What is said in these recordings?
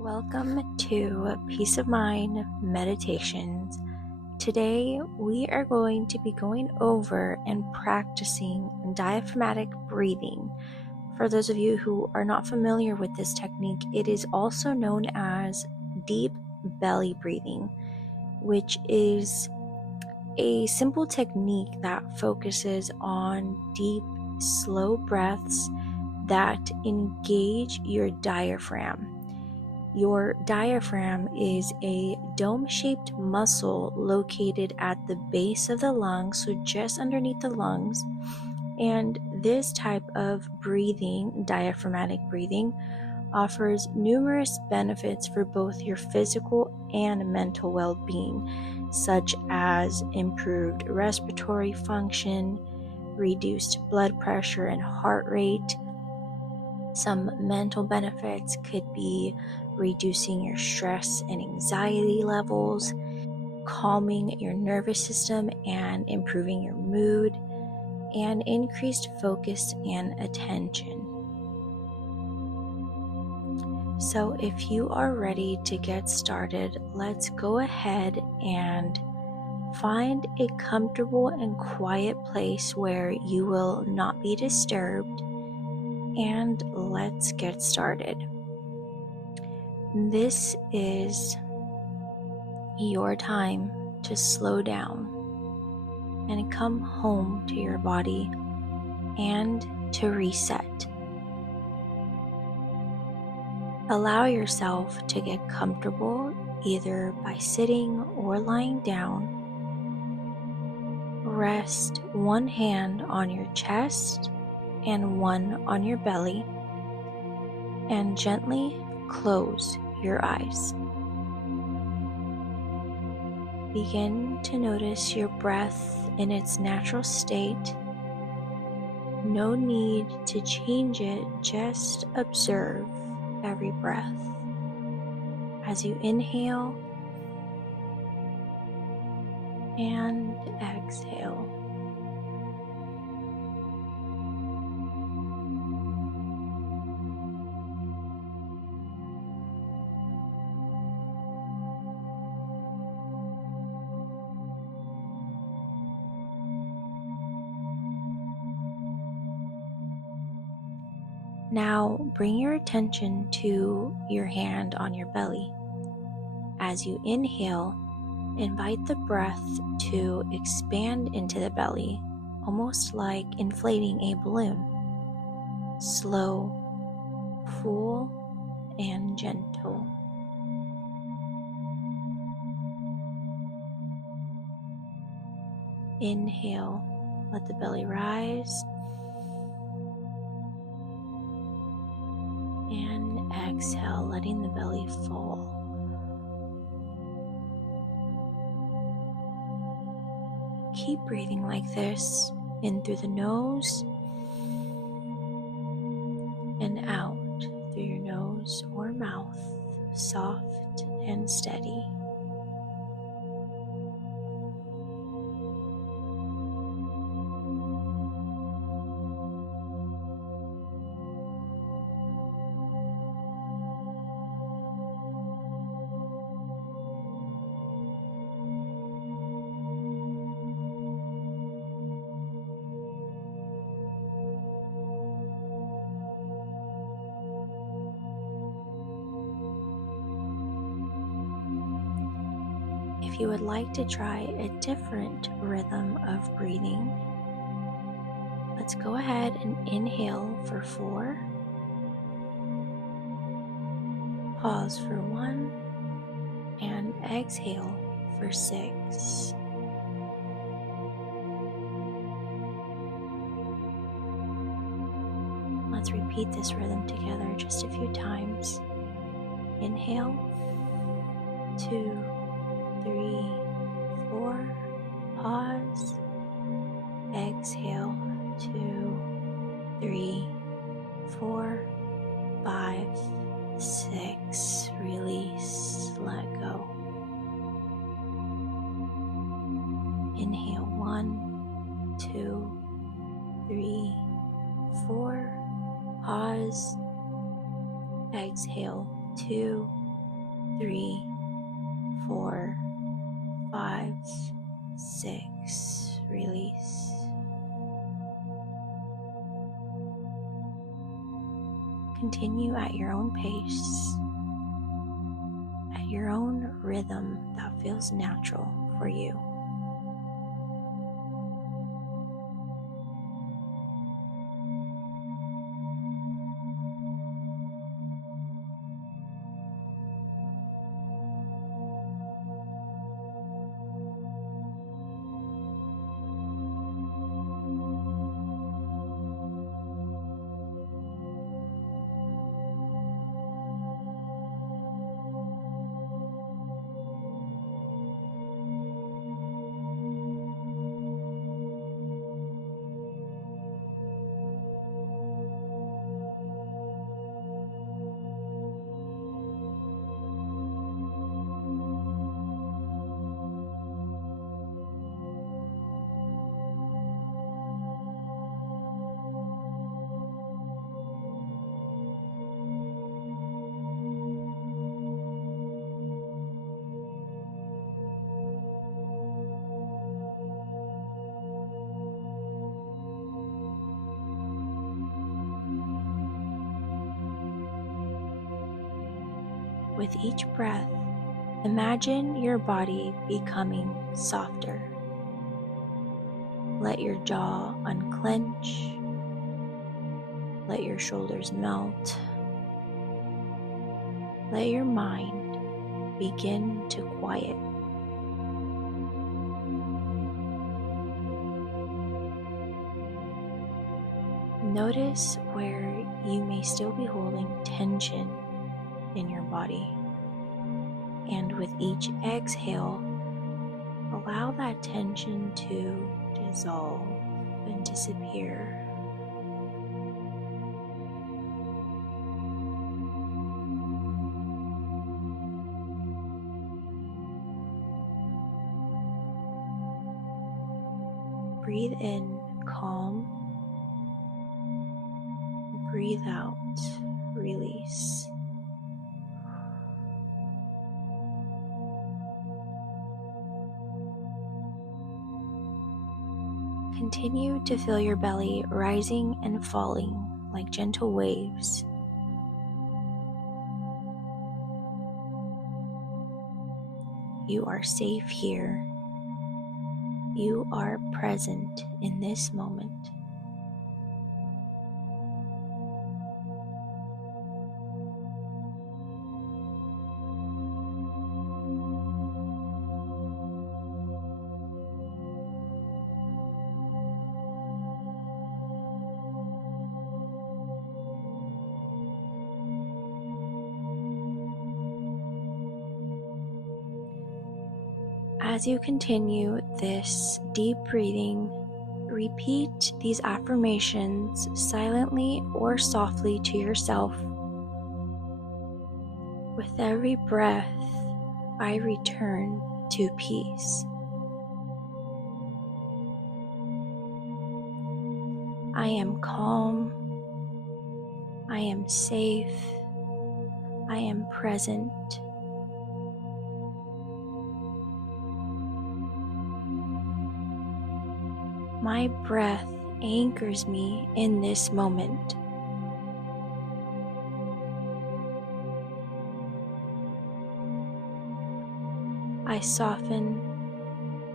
Welcome to Peace of Mind Meditations. Today we are going to be going over and practicing diaphragmatic breathing. For those of you who are not familiar with this technique, it is also known as deep belly breathing, which is a simple technique that focuses on deep, slow breaths that engage your diaphragm. Your diaphragm is a dome-shaped muscle located at the base of the lungs, so just underneath the lungs. And this type of breathing, diaphragmatic breathing, offers numerous benefits for both your physical and mental well-being, such as improved respiratory function, reduced blood pressure and heart rate. Some mental benefits could be reducing your stress and anxiety levels, calming your nervous system and improving your mood, and increased focus and attention. So if you are ready to get started, let's go ahead and find a comfortable and quiet place where you will not be disturbed, and let's get started. This is your time to slow down and come home to your body and to reset. Allow yourself to get comfortable either by sitting or lying down. Rest one hand on your chest and one on your belly, and gently close your eyes. Begin to notice your breath in its natural state. No need to change it, just observe every breath. As you inhale and exhale. Now bring your attention to your hand on your belly. As you inhale, invite the breath to expand into the belly, almost like inflating a balloon. Slow, full, and gentle. Inhale, let the belly rise. And exhale, letting the belly fall. Keep breathing like this, in through the nose and out through your nose or mouth, soft and steady. If you would like to try a different rhythm of breathing, let's go ahead and inhale for 4, pause for 1, and exhale for 6. Let's repeat this rhythm together just a few times. Inhale, 2, 3, 4, pause, exhale, 2, 3, 4, 5, 6, release, let go. Inhale, 1, 2, 3, 4, pause, exhale, 2, 3, 4, 5, 6. Release. Continue at your own pace, at your own rhythm that feels natural for you. With each breath, imagine your body becoming softer. Let your jaw unclench. Let your shoulders melt. Let your mind begin to quiet. Notice where you may still be holding tension in your body. And with each exhale, allow that tension to dissolve and disappear. Breathe in calm. Breathe out release. Continue to feel your belly rising and falling like gentle waves. You are safe here. You are present in this moment. As you continue this deep breathing, repeat these affirmations silently or softly to yourself. With every breath, I return to peace. I am calm. I am safe. I am present. My breath anchors me in this moment. I soften,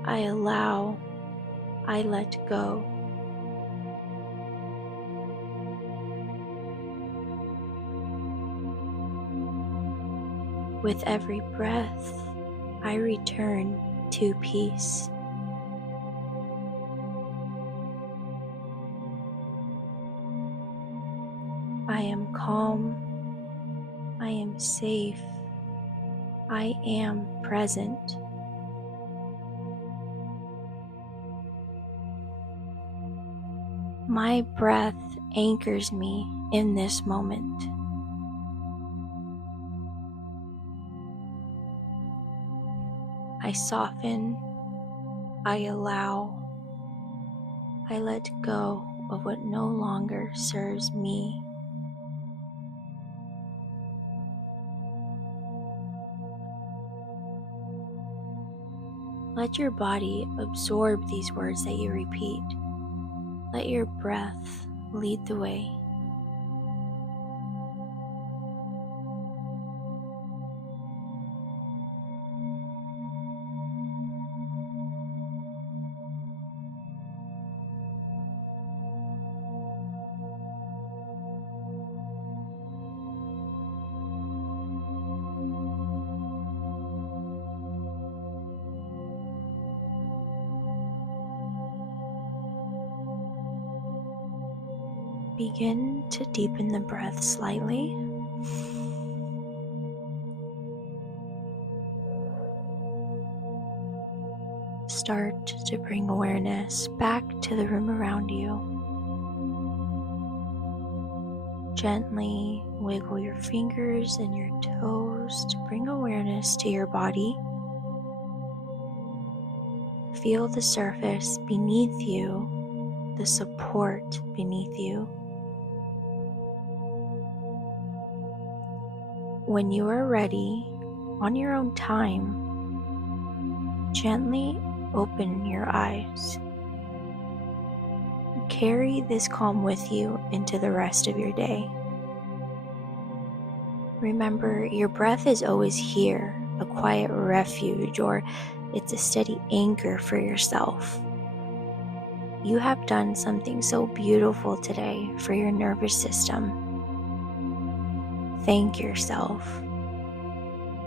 I allow, I let go. With every breath, I return to peace. I am calm. I am safe. I am present. My breath anchors me in this moment. I soften, I allow, I let go of what no longer serves me. Let your body absorb these words that you repeat. Let your breath lead the way. Begin to deepen the breath slightly. Start to bring awareness back to the room around you. Gently wiggle your fingers and your toes to bring awareness to your body. Feel the surface beneath you, the support beneath you. When you are ready, on your own time, gently open your eyes. Carry this calm with you into the rest of your day. Remember, your breath is always here, a quiet refuge, or it's a steady anchor for yourself. You have done something so beautiful today for your nervous system. Thank yourself.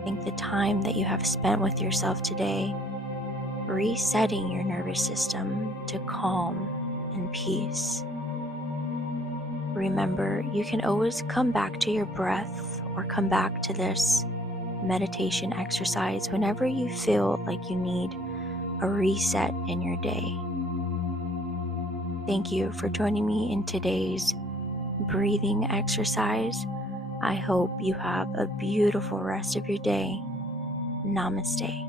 Thank the time that you have spent with yourself today, resetting your nervous system to calm and peace. Remember, you can always come back to your breath or come back to this meditation exercise whenever you feel like you need a reset in your day. Thank you for joining me in today's breathing exercise. I hope you have a beautiful rest of your day. Namaste.